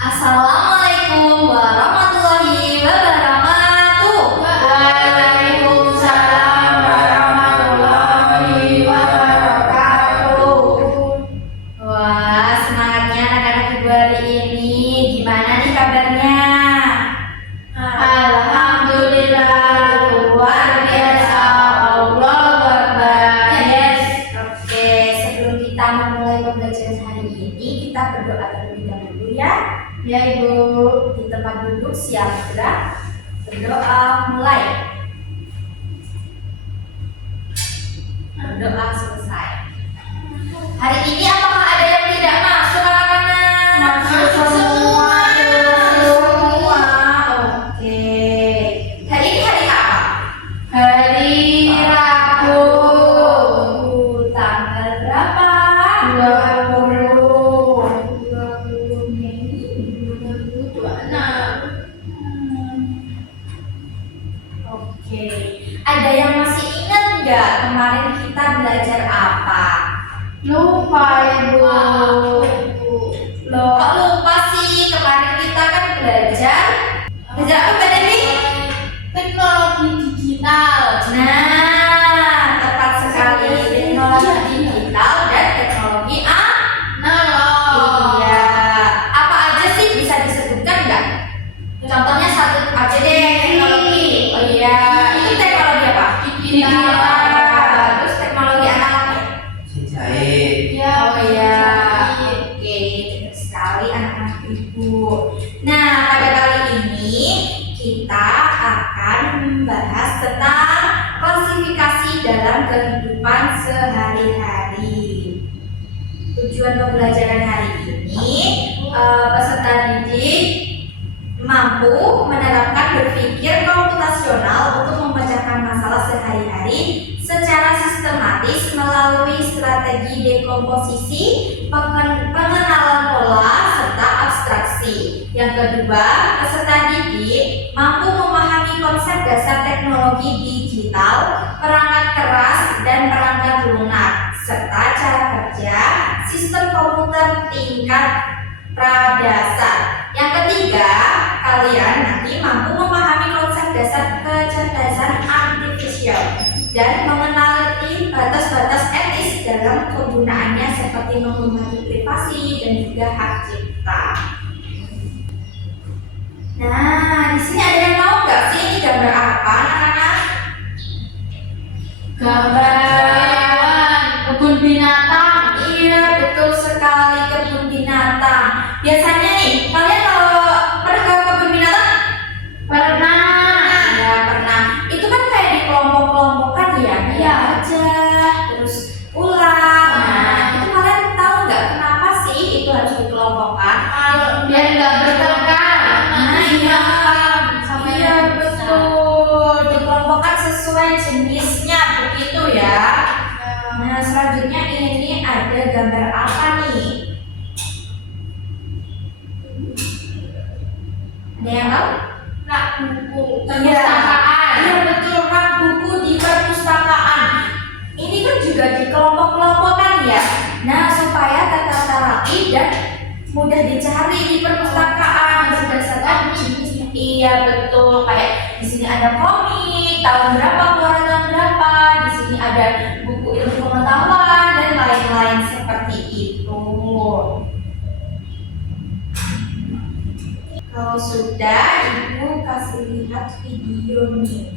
Assalamualaikum warahmatullahi wabarakatuh. Waalaikumsalam warahmatullahi wabarakatuh. Wah, semangatnya anak-anak ibu hari ini. Gimana nih kabarnya? Alhamdulillah, luar biasa. Allahu Akbar. Yes. Oke, sebelum kita memulai pembelajaran hari ini, kita berdoa terlebih dahulu ya. Ya Ibu. Di tempat duduk siap gerak. Berdoa mulai. Berdoa selesai. Hari ini apakah ada yang tidak masuk anak-anak? Masuk semua. Semua. Oke. Hari ini hari apa? Hari Rabu. Tanggal berapa? 20 Mei 2026. Oke. Ada yang masih ingat nggak kemarin kita belajar apa? Lupa Ibu. Loh, kok lupa sih? Kemarin kita kan belajar apa tadi? Teknologi digital. Nah, tepat sekali, teknologi digital dan teknologi Analog. Iya. Apa aja sih bisa disebutkan nggak? Contohnya satu aja deh, teknologi. Oh iya, ini teknologi apa? Digital. Terus teknologi analognya? Jahit. Ya, Oh iya. Oke. Oke, benar sekali anak-anak ibu. Nah, pada kali ini kita akan membahas tentang klasifikasi dalam kehidupan sehari-hari. Tujuan pembelajaran hari ini, peserta didik mampu menerapkan berpikir komputasional untuk memecahkan masalah sehari-hari secara sistematis melalui strategi dekomposisi, pengenalan pola, serta abstraksi. Yang kedua, peserta didik mampu memahami konsep dasar teknologi digital, perangkat keras, dan perangkat lunak, serta cara kerja sistem komputer tingkat pradasar. Yang ketiga, kalian nanti mampu memahami konsep dasar kecerdasan artifisial dan mengenali batas-batas etis dalam penggunaannya seperti menghormati privasi dan juga hak cipta. Nah, di sini ada yang tahu nggak sih ini gambar apa, anak-anak? Gambar hewan, kebun binatang. Iya, betul sekali, kebun binatang. Biasanya nih, kalian kalau pernah ke kebun binatang? Pernah. Ya, pernah. Itu kan kayak di kelompok-kelompokan ya, Iya. gajah, terus ular. Nah, itu kalian tahu nggak kenapa sih itu harus dikelompokkan? Biar nggak bertengkar. Nah, iya. Sampai Iya, betul. Dikelompokkan sesuai jenisnya, begitu ya. Nah, selanjutnya ini ada gambar apa nih? Ada yang tahu? Rak buku. Iya. Perpustakaan. Iya, betul, rak buku di perpustakaan. Ini kan juga dikelompok-kelompokkan ya. Nah, supaya tertata rapi dan mudah dicari di perpustakaan berdasarkan jenisnya. Iya, betul. Kayak di sini ada komik tahun berapa, keluaran tahun berapa. Di sini ada buku ilmu pengetahuan dan lain-lain seperti itu. Kalau sudah, ibu kasih lihat videonya.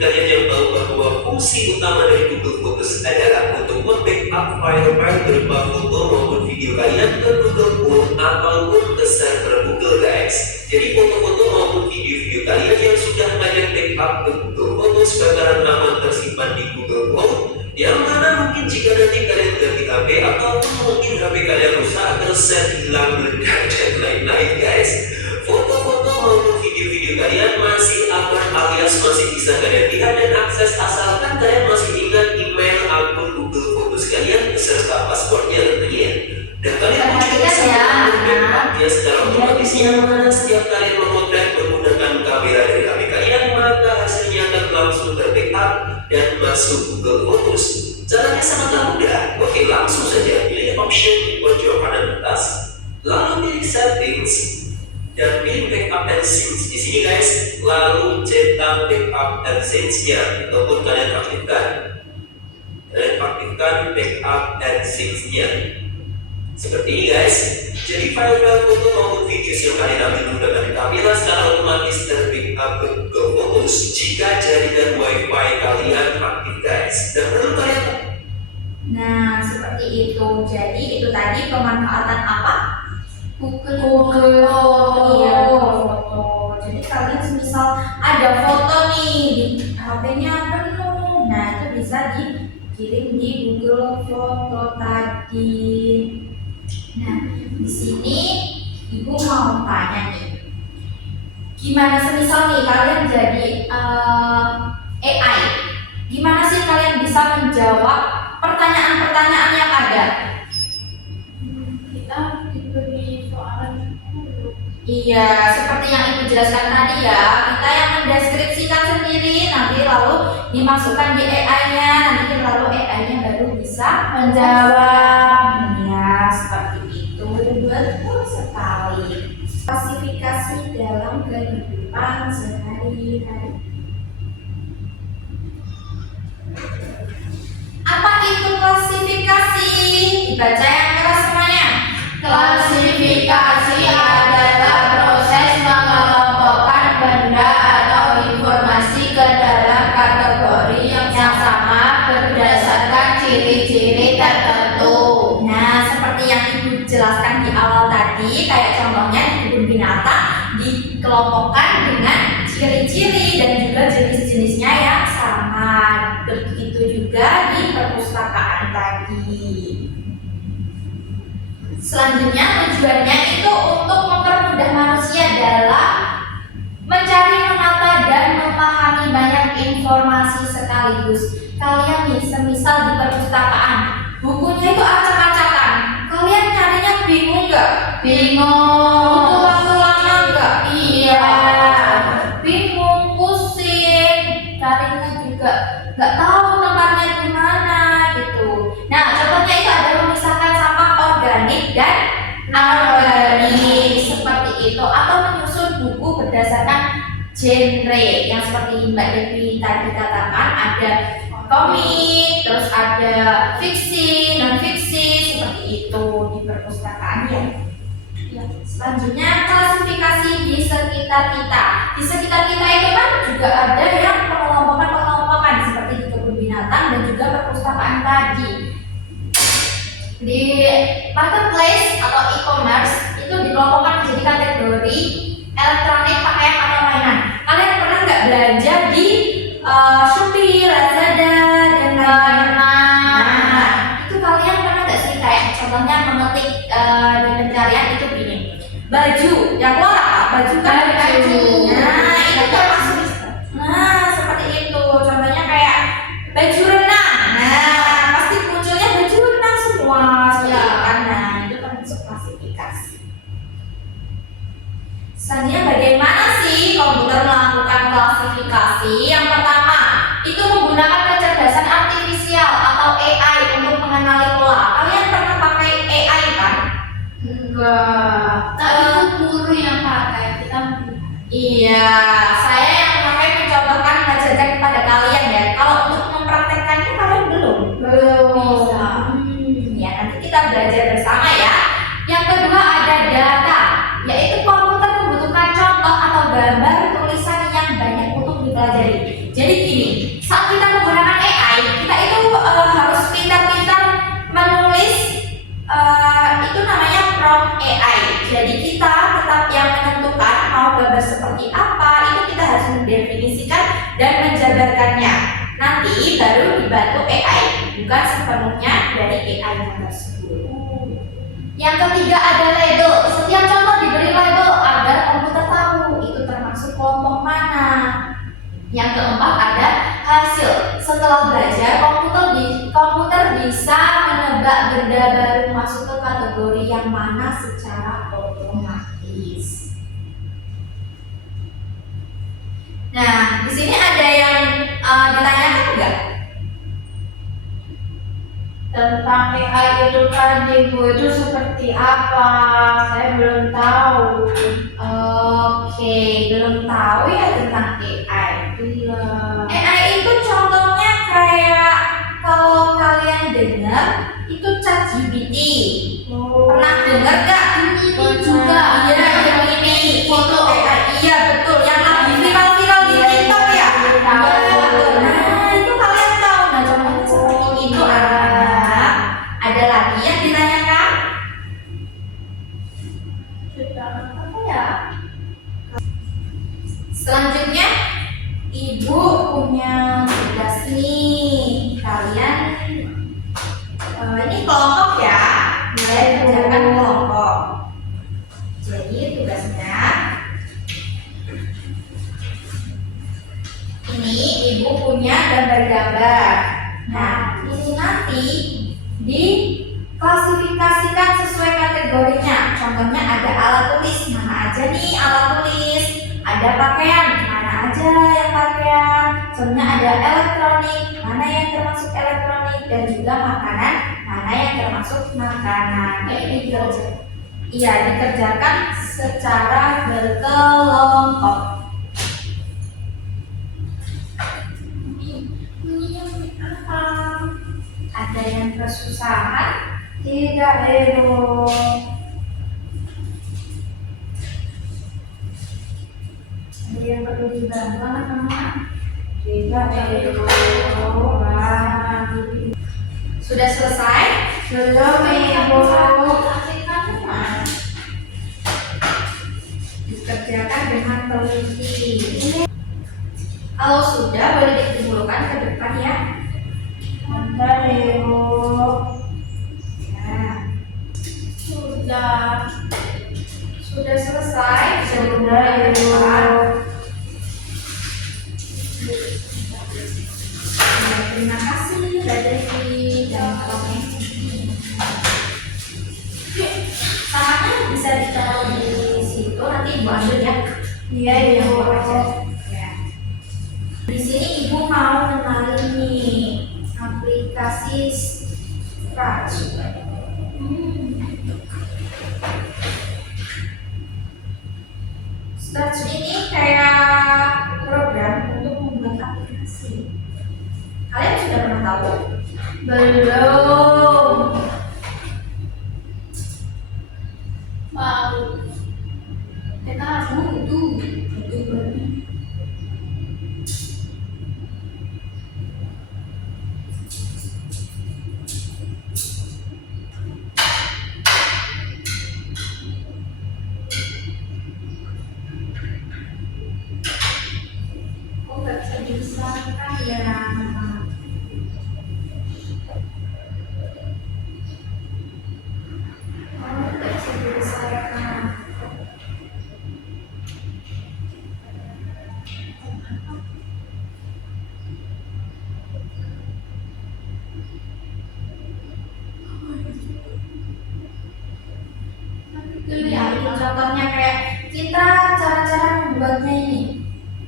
Kalian yang tahu bahwa fungsi utama dari Google Photos adalah untuk membackup file-file berupa foto maupun video kalian ke Google Phone ataupun ke server Google guys. Jadi foto-foto maupun video-video kalian yang sudah kalian backup ke Google Photos bakalan aman tersimpan di Google Phone, yang mana mungkin jika nanti kalian ganti HP ataupun mungkin HP kalian rusak, terset, hilang, meledak, dan lain-lain guys, foto-foto maupun video-video kalian masih aman alias masih bisa kalian lihat dan akses asalkan kalian masih ingat email akun Google Photos kalian beserta passwordnya tentunya. Dan kalian juga bisa membackup-nya secara otomatis yang mana setiap kalian memotret menggunakan kamera dari HP kalian, maka hasilnya akan langsung terbackup dan masuk Google Photos. Caranya sangatlah mudah. option di pojok kanan atas, lalu pilih settings dan pilih backup and sync di sini guys, lalu cetak backup and sync-nya ataupun kalian aktifkan backup and sync-nya seperti ini guys. Jadi file-file foto maupun video yang kalian ambil menggunakan kamera secara otomatis ter-backup ke Google Photos jika jaringan WiFi kalian aktif guys. Dan perlu kalian Nah, seperti itu. Jadi itu tadi pemanfaatan apa? Google Iya, foto. Jadi kalian semisal ada foto nih di HP-nya penuh, nah itu bisa dikirim di Google Foto tadi. Nah, di sini ibu mau tanya nih, gimana semisal nih kalian jadi AI, gimana sih kalian bisa menjawab pertanyaan-pertanyaan yang ada? Kita diberi soalan dulu. Iya, seperti yang ibu jelaskan tadi ya, kita yang mendeskripsikan sendiri, nanti lalu dimasukkan di AI-nya, nanti lalu AI-nya baru bisa menjawab. Ya, seperti itu, betul sekali. Klasifikasi dalam kehidupan sehari-hari. Apa itu klasifikasi? Dibaca yang keras semuanya. Klasifikasi adalah proses mengelompokkan benda atau informasi ke dalam kategori yang sama berdasarkan ciri-ciri tertentu. Nah, seperti yang ibu jelaskan di awal tadi, kayak contohnya di kebun binatang dikelompokkan dengan ciri-ciri dan juga jenis-jenisnya yang sama. Begitu juga di perpustakaan tadi. Selanjutnya tujuannya itu untuk mempermudah manusia dalam mencari, menata, dan memahami banyak informasi sekaligus. Kalian nih, semisal di perpustakaan, bukunya itu acak-acakan. Kalian nyarinya bingung nggak? Bingung. Butuh waktu lama nggak? Iya. Bingung, pusing, carinya juga nggak tahu tempatnya di mana gitu. Nah, contohnya itu ada memisahkan sampah organik dan anorganik seperti itu, atau menyusun buku berdasarkan genre yang seperti Mbak Devi tadi katakan, ada komik, terus ada fiksi, non fiksi seperti itu di perpustakaan ya. Selanjutnya klasifikasi di sekitar kita. Di sekitar kita itu kan juga ada yang pengelompokan seperti di kebun binatang dan juga perpustakaan tadi. Di marketplace atau e-commerce itu dikelompokkan menjadi kategori elektronik, pakaian atau mainan. Kalian pernah nggak belanja di Shopee, Lazada, dan lain-lain? Nah, itu kalian pernah nggak sih kayak contohnya mengetik di pencarian itu gini, baju yang keluar apa? Baju kan? Baju. Nah, itu kan masuk. Nah, seperti itu. Contohnya kayak baju renang. Nah, pasti munculnya baju renang semua. Seperti itu kan? Nah, itu termasuk klasifikasi. Selanjutnya bagaimana sih komputer melakukan klasifikasi? Yang pertama, itu menggunakan kecerdasan artifisial atau AI untuk mengenali pola. Kalian pernah pakai AI kan? Enggak. Tapi itu guru yang pakai, kita Iya, saya yang memakai mencontohkan mengajarkan kepada kalian ya. Kalau untuk mempraktekkannya kalian belum? bisa. Ya, nanti kita belajar bersama ya. Yang kedua ada data, yaitu komputer membutuhkan contoh atau gambar tulisan yang banyak untuk dipelajari. Jadi gini, saat kita menggunakan AI, kita itu harus pintar-pintar menulis, itu namanya prompt AI. Jadi kita tetap yang menentukan mau gambar seperti apa, itu kita harus mendefinisikan dan menjabarkannya. Nanti baru dibantu AI, bukan sepenuhnya dari AI tersebut. Yang ketiga ada label. Setiap contoh diberi label agar komputer tahu itu termasuk kelompok mana. Yang keempat ada hasil. Setelah belajar, komputer bisa menebak benda baru masuk ke kategori yang mana secara otomatis. Nah, di sini ada yang ditanyakan enggak? Tentang AI itu tadi Bu, itu seperti apa? Saya belum tahu. Oke, belum tahu ya tentang AI. Iya. AI itu contohnya kayak kalau kalian dengar itu ChatGPT. Pernah dengar gak? Ini juga Iya, yang ini foto AI. Iya betul, yang lagi viral-viral di TikTok ya. Tahu. Iya, betul. Nah itu kalian tahu. Nah contohnya seperti itu anak. Ada lagi yang ditanyakan? Sudah apa ya? Selanjutnya, ibu punya tugas nih. Kalian ini kelompok ya. Mulai kerjakan kelompok. Jadi tugasnya ini ibu punya gambar-gambar. Nah, ini nanti diklasifikasikan sesuai kategorinya. Contohnya ada alat tulis, mana aja nih alat tulis. Ada pakaian, mana aja yang pakaian. Contohnya ada elektronik, mana yang termasuk elektronik. Dan juga makanan, mana yang termasuk makanan. Ini iya, dikerjakan secara berkelompok. Ada yang kesusahan? Tidak, Ibu. Ada yang perlu dibantu anak-anak? Tidak, Ibu. Sudah selesai? Belum, Ibu. Dikerjakan dengan teliti. Kalau sudah, boleh dikumpulkan ke depan ya. Bentar, Ibu. Ya. Sudah. Sudah selesai? Sudah, Ibu. Ya, terima kasih Mbak Devi dan Pak Tangannya bisa ditaruh di situ, nanti Ibu ambil ya. Iya, Ibu. Ya. Di sini Ibu mau kenalin nih aplikasi Scratch. Scratch ini kayak program untuk membuat aplikasi. Kalian sudah pernah tahu? Belum. Mau. Kita butuh. Oh, nggak bisa dibesarkan ya. Oh, nggak bisa dibesarkan. Ya, ini contohnya kayak kita cara-cara membuatnya ini.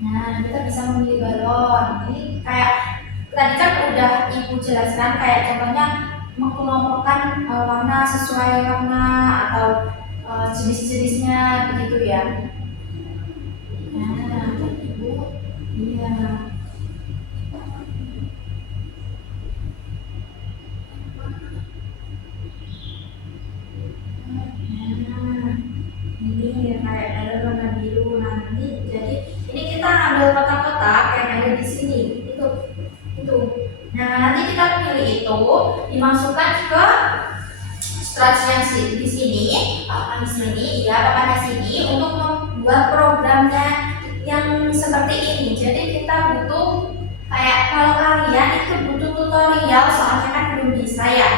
Nah, kita bisa memilih balon. Ini kayak tadi kan udah Ibu jelaskan kayak contohnya mengelompokkan warna sesuai warna atau jenis-jenisnya begitu ya. Nah, Ibu, iya. Nah, ini kayak ada warna biru nanti. Jadi ini kita ambil kotak-kotak yang ada di sini. Itu. Nah, nanti kita pilih itu, dimasukkan ke Scratch yang di sini, papan di sini, ya papan di sini untuk membuat programnya yang seperti ini. Jadi kita butuh kayak kalau kalian itu butuh tutorial soalnya kan belum bisa ya.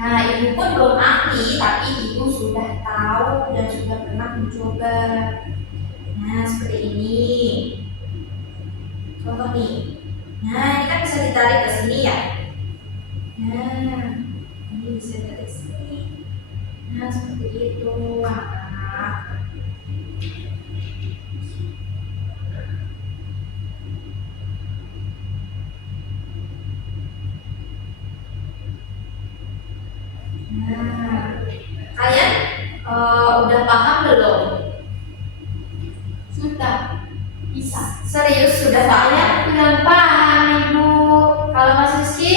Nah, Ibu pun belum ahli, tapi Ibu sudah tahu dan sudah pernah mencoba. Nah, seperti ini. Contoh nih. Nah, ini kan bisa ditarik ke sini ya. Nah, ini bisa ditarik ke sini. Nah, seperti itu. Nah, Nah, kalian udah paham belum? Sudah bisa. Serius sudah paham? Saya belum paham Ibu. Kalau Mas Rizky,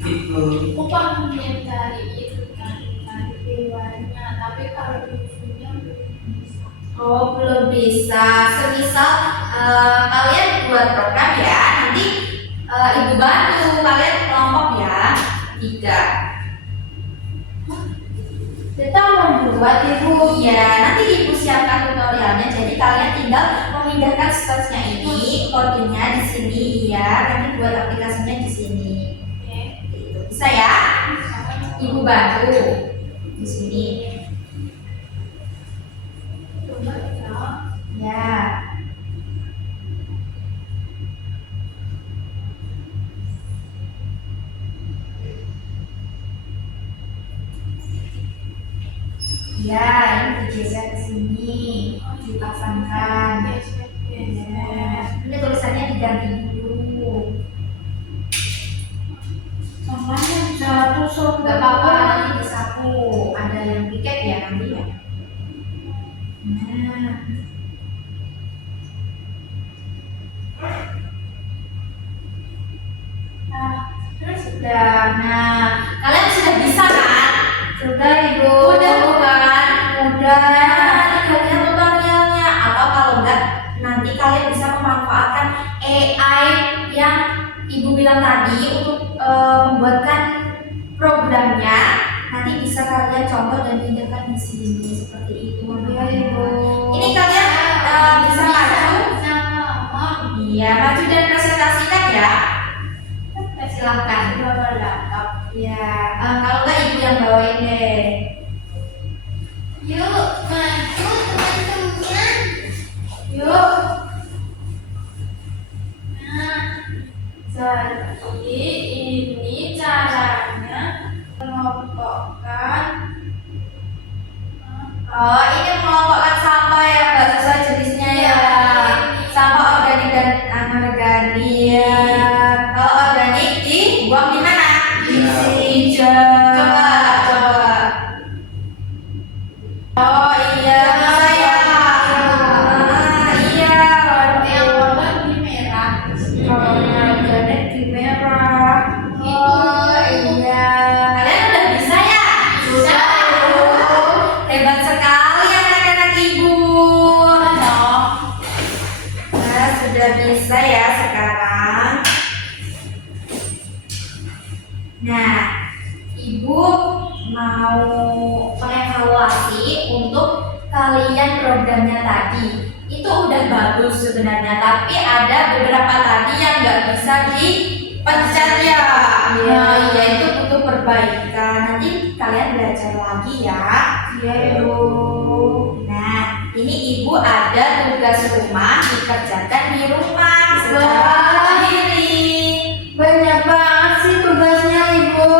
Itu upah dari itu kan dari dewannya, tapi kalau ibunya belum bisa. Oh, belum bisa. Semisal kalian buat program ya, nanti ibu bantu kalian kelompok ya. 3. Kita membuat Ibu. Iya, nanti ibu siapkan tutorialnya. Jadi kalian tinggal memindahkan slide-nya ini, kodenya di sini ya. Nanti buat aplikasinya di sini. Oke. Gitu. Bisa ya? Ibu bantu di sini. Coba ya. Ya. Ya, ini digeser ke sini, dipasangkan. Ya. Ini tulisannya diganti dulu. Namanya jatuh sobat. Gak apa-apa, nanti disapu. Ada yang piket ya nanti ya. Nah. Nah, terus Sudah. Nah, kalian sudah bisa kan? sudah Ibu. Udah bukan? Udah. Nah, lihat tutorialnya. Atau kalau enggak, nanti kalian bisa memanfaatkan AI yang ibu bilang tadi untuk membuatkan programnya. Nanti bisa kalian contoh dan pindahkan di sini seperti itu. Ya Ibu. Ini kalian bisa maju. Sama. Iya, maju dan presentasikan ya. Silahkan. Bawa laptop. Ya, kalau enggak ibu yang bawain deh. Yuk, maju teman-teman. Yuk. Nah, jadi ini caranya mengelompokkan. Oh, ini mengelompokkan sampah ya, Mbak, sesuai jenisnya ya. Sampah organik dan anorganik ya. Kalau organik dibuang di mana? Di sini. Coba. Oh iya, bisa ya. Iya. Yang warna di merah. Kalau organik di merah. Oh iya. Kalian udah bisa ya? Sudah. Hebat sekali anak-anak ibu. Nah, sudah bisa ya sekarang. Nah, ibu mau mengevaluasi untuk kalian programnya tadi. Itu udah bagus sebenarnya, tapi ada beberapa tadi yang nggak bisa dipencet ya. Iya. Ya itu butuh perbaikan. Nanti kalian belajar lagi ya. Iya Ibu. Nah, ini ibu ada tugas rumah dikerjakan di rumah secara Wah. mandiri. Banyak banget sih tugasnya Ibu.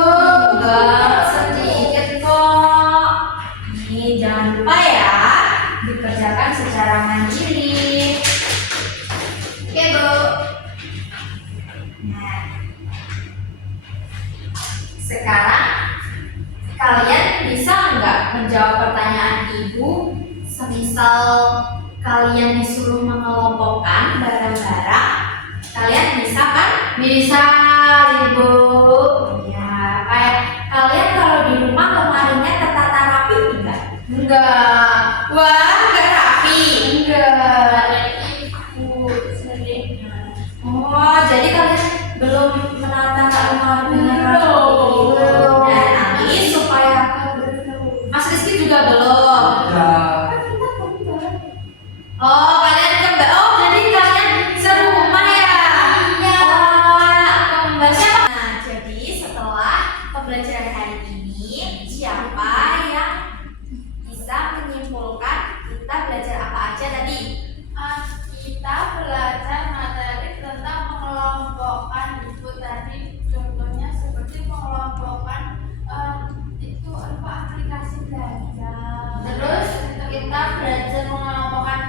Enggak sedikit kok. Nih jangan lupa ya, dikerjakan secara mandiri. Oke Bu. Nah, sekarang kalian bisa nggak menjawab pertanyaan ibu? Semisal kalian disuruh mengelompokkan barang-barang, kalian bisa kan? Bisa Ibu. Ya, kayak kalian kalau di rumah lemarinya tertata rapi enggak? Enggak. Wah, enggak rapi. Enggak. Ibu sering. Oh, jadi kalian belum menata lemari dengan rapi. Belum. Nah, nanti supaya Mas Rizky juga belum. Oh, kalian kembali. Oh, jadi kalian serumah ya? Iya. Oh, kembali siapa? Nah, jadi setelah pembelajaran hari ini, siapa yang bisa menyimpulkan kita belajar apa aja tadi? Kita belajar materi tentang mengelompokkan Ibu tadi, contohnya seperti mengelompokkan itu apa aplikasi belajar. Terus kita belajar mengelompokkan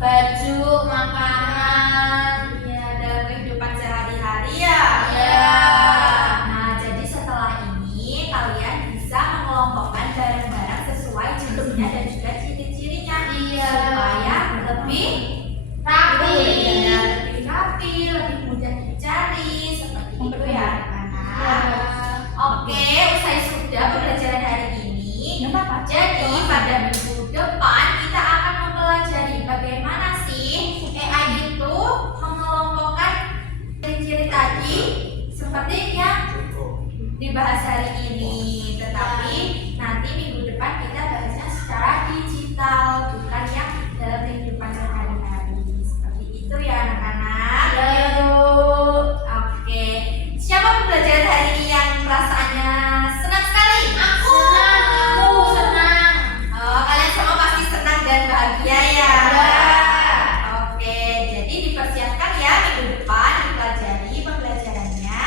baju, makanan. Ya, dalam kehidupan sehari-hari ya. Iya. Nah, jadi setelah ini kalian bisa mengelompokkan bentuknya dan juga ciri-cirinya Iya. supaya lebih Rapi. lebih rapi, lebih mudah dicari seperti itu ya anak-anak. Oke, usai sudah pembelajaran hari ini. Jadi pada minggu depan kita akan mempelajari bagaimana sih AI itu mengelompokkan ciri-ciri tadi seperti yang dibahas hari ini. Tetapi nanti minggu depan kita bahasnya secara digital, bukan yang dalam kehidupan sehari-hari. Seperti itu ya anak-anak. Ya, Bu. Oke, siapa pembelajaran hari ini yang perasaannya senang sekali? Aku senang. Oh, kalian semua pasti senang dan bahagia ya. Ya. Oke, jadi dipersiapkan ya minggu depan dipelajari pembelajarannya.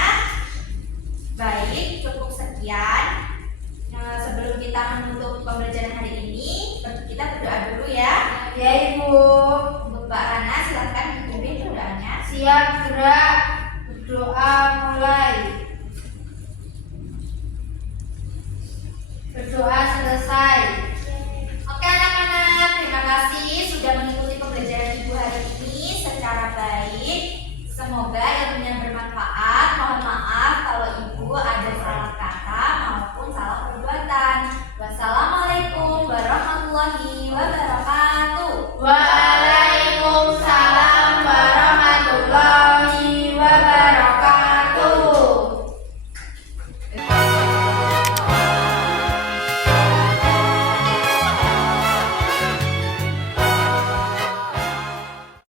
Baik, cukup sekian. Nah, sebelum kita menutup pembelajaran hari ini, kita berdoa dulu ya. Ya, Ibu. Untuk Mbak Rana, silakan dipimpin doanya. Siap gerak. Berdoa mulai. Berdoa selesai. Oke anak-anak, terima kasih sudah mengikuti pembelajaran Ibu hari ini secara baik. Semoga ilmunya bermanfaat